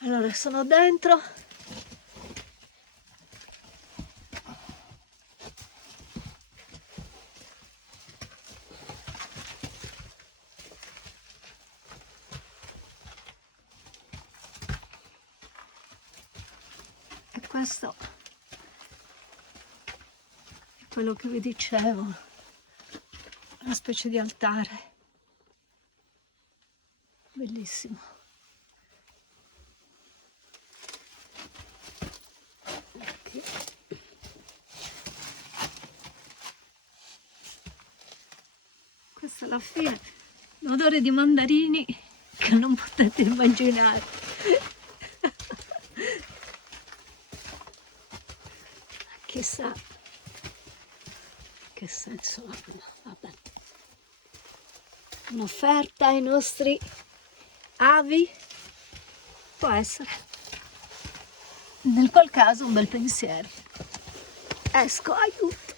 Allora, sono dentro. E questo è quello che vi dicevo, una specie di altare. Bellissimo. Qui. Questa alla fine, un odore di mandarini che non potete immaginare. Chissà che senso abbia. Vabbè. Un'offerta ai nostri avi? Può essere. Nel qual caso un bel pensiero. Esco, aiuto!